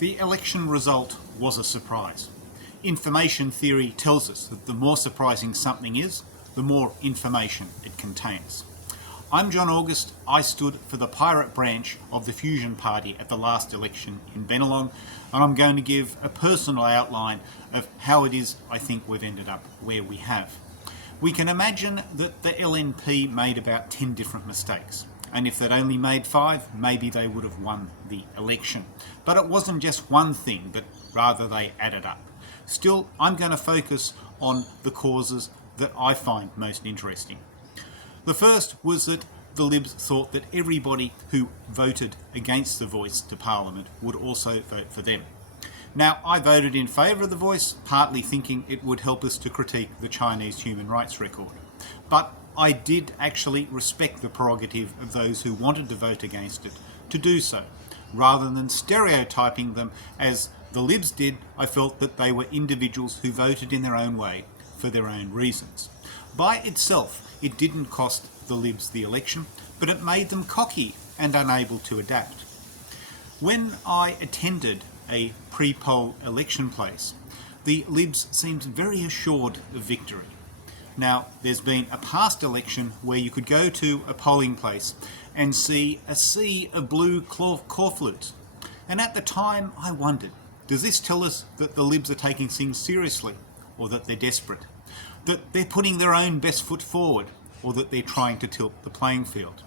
The election result was a surprise. Information theory tells us that the more surprising something is, the more information it contains. I'm John August. I stood for the pirate branch of the Fusion Party at the last election in Bennelong, and I'm going to give a personal outline of how it is I think we've ended up where we have. We can imagine that the LNP made about 10 different mistakes, and if they'd only made 5, maybe they would have won the election. But it wasn't just one thing, but rather they added up. Still, I'm going to focus on the causes that I find most interesting. The first was that the Libs thought that everybody who voted against the voice to Parliament would also vote for them. Now, I voted in favour of the voice, partly thinking it would help us to critique the Chinese human rights record. But I did actually respect the prerogative of those who wanted to vote against it to do so. Rather than stereotyping them as the Libs did, I felt that they were individuals who voted in their own way for their own reasons. By itself, it didn't cost the Libs the election, but it made them cocky and unable to adapt. When I attended a pre-poll election place, the Libs seemed very assured of victory. Now, there's been a past election where you could go to a polling place and see a sea of blue corflutes. And at the time, I wondered, does this tell us that the Libs are taking things seriously, or that they're desperate? That they're putting their own best foot forward, or that they're trying to tilt the playing field?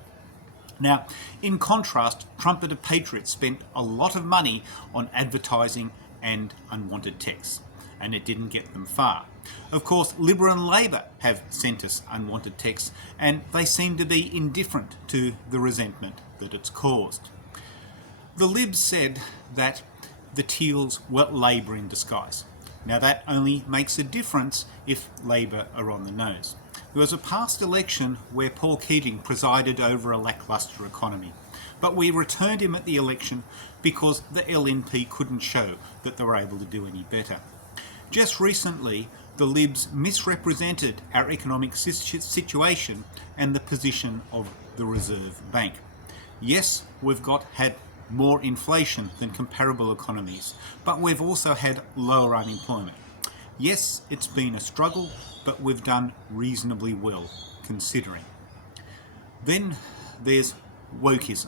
Now, in contrast, trumpeter patriots spent a lot of money on advertising and unwanted texts, and it didn't get them far. Of course, Liberal and Labor have sent us unwanted texts, and they seem to be indifferent to the resentment that it's caused. The Libs said that the Teals were Labor in disguise. Now, that only makes a difference if Labor are on the nose. There was a past election where Paul Keating presided over a lacklustre economy, but we returned him at the election because the LNP couldn't show that they were able to do any better. Just recently, the Libs misrepresented our economic situation and the position of the Reserve Bank. Yes, we've had more inflation than comparable economies, but we've also had lower unemployment. Yes, it's been a struggle, but we've done reasonably well considering. Then there's wokeism.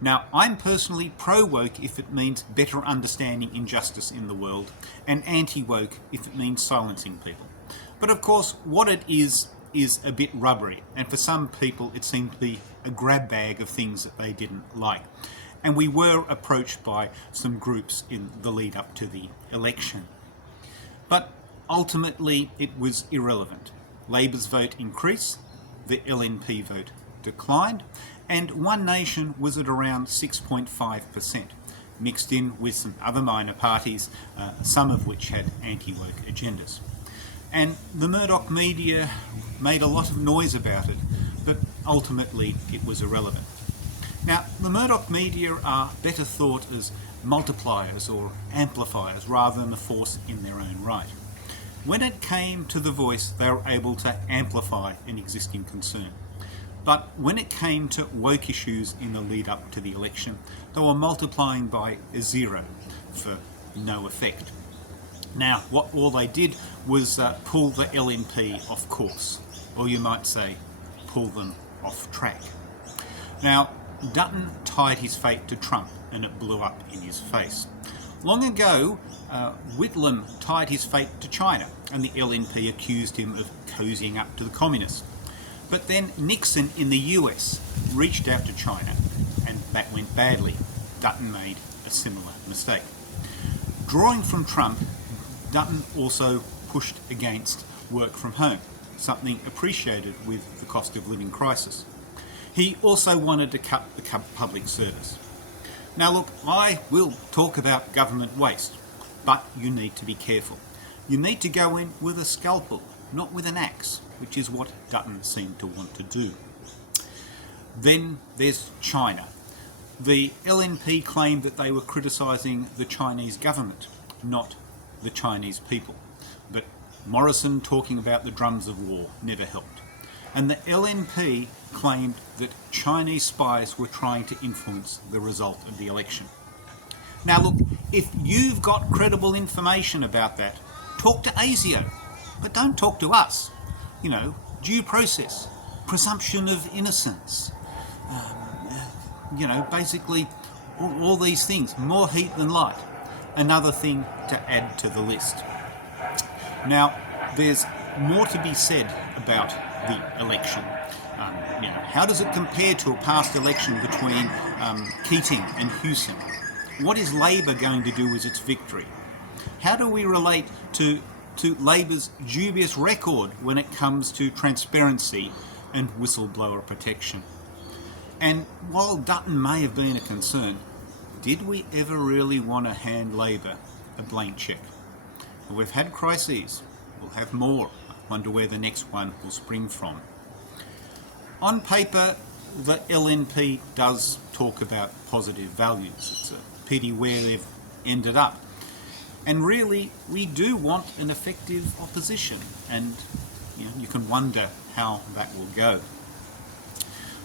Now, I'm personally pro-woke if it means better understanding injustice in the world, and anti-woke if it means silencing people. But of course, what it is a bit rubbery, and for some people it seemed to be a grab bag of things that they didn't like. And we were approached by some groups in the lead up to the election. But ultimately, it was irrelevant. Labor's vote increased, the LNP vote declined, and One Nation was at around 6.5%, mixed in with some other minor parties, some of which had anti-woke agendas. And the Murdoch media made a lot of noise about it, but ultimately it was irrelevant. Now, the Murdoch media are better thought as multipliers or amplifiers rather than a force in their own right. When it came to the voice, they were able to amplify an existing concern. But when it came to woke issues in the lead up to the election, they were multiplying by 0 for no effect. Now, what all they did was pull the LNP off course, or you might say, pull them off track. Now, Dutton tied his fate to Trump, and it blew up in his face. Long ago, Whitlam tied his fate to China, and the LNP accused him of cozying up to the communists. But then Nixon in the US reached out to China, and that went badly. Dutton made a similar mistake. Drawing from Trump, Dutton also pushed against work from home, something appreciated with the cost of living crisis. He also wanted to cut the public service. Now look, I will talk about government waste, but you need to be careful. You need to go in with a scalpel, not with an axe, which is what Dutton seemed to want to do. Then there's China. The LNP claimed that they were criticising the Chinese government, not the Chinese people. But Morrison talking about the drums of war never helped. And the LNP claimed that Chinese spies were trying to influence the result of the election. Now look, if you've got credible information about that, talk to ASIO, but don't talk to us. You know, due process, presumption of innocence, you know, basically all these things, more heat than light. Another thing to add to the list. Now, there's more to be said about the election. You know, how does it compare to a past election between Keating and Hewson? What is Labor going to do with its victory? How do we relate to Labor's dubious record when it comes to transparency and whistleblower protection? And while Dutton may have been a concern, did we ever really want to hand Labor a blank cheque? Well, we've had crises, we'll have more. I wonder where the next one will spring from. On paper, the LNP does talk about positive values. It's a pity where they've ended up. And really, we do want an effective opposition, and you know, you can wonder how that will go.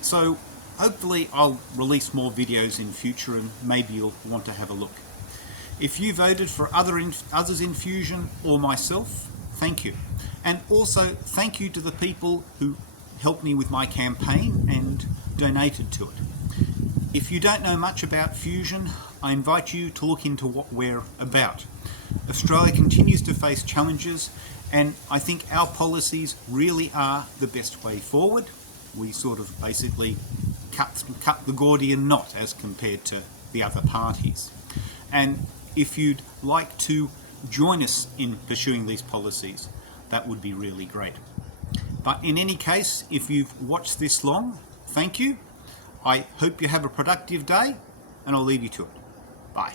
So hopefully I'll release more videos in future, and maybe you'll want to have a look. If you voted for others in Fusion or myself, thank you. And also thank you to the people who helped me with my campaign and donated to it. If you don't know much about Fusion, I invite you to look into what we're about. Australia continues to face challenges, and I think our policies really are the best way forward. We sort of basically cut the Gordian knot as compared to the other parties. And if you'd like to join us in pursuing these policies, that would be really great. But in any case, if you've watched this long, thank you. I hope you have a productive day, and I'll leave you to it. Bye.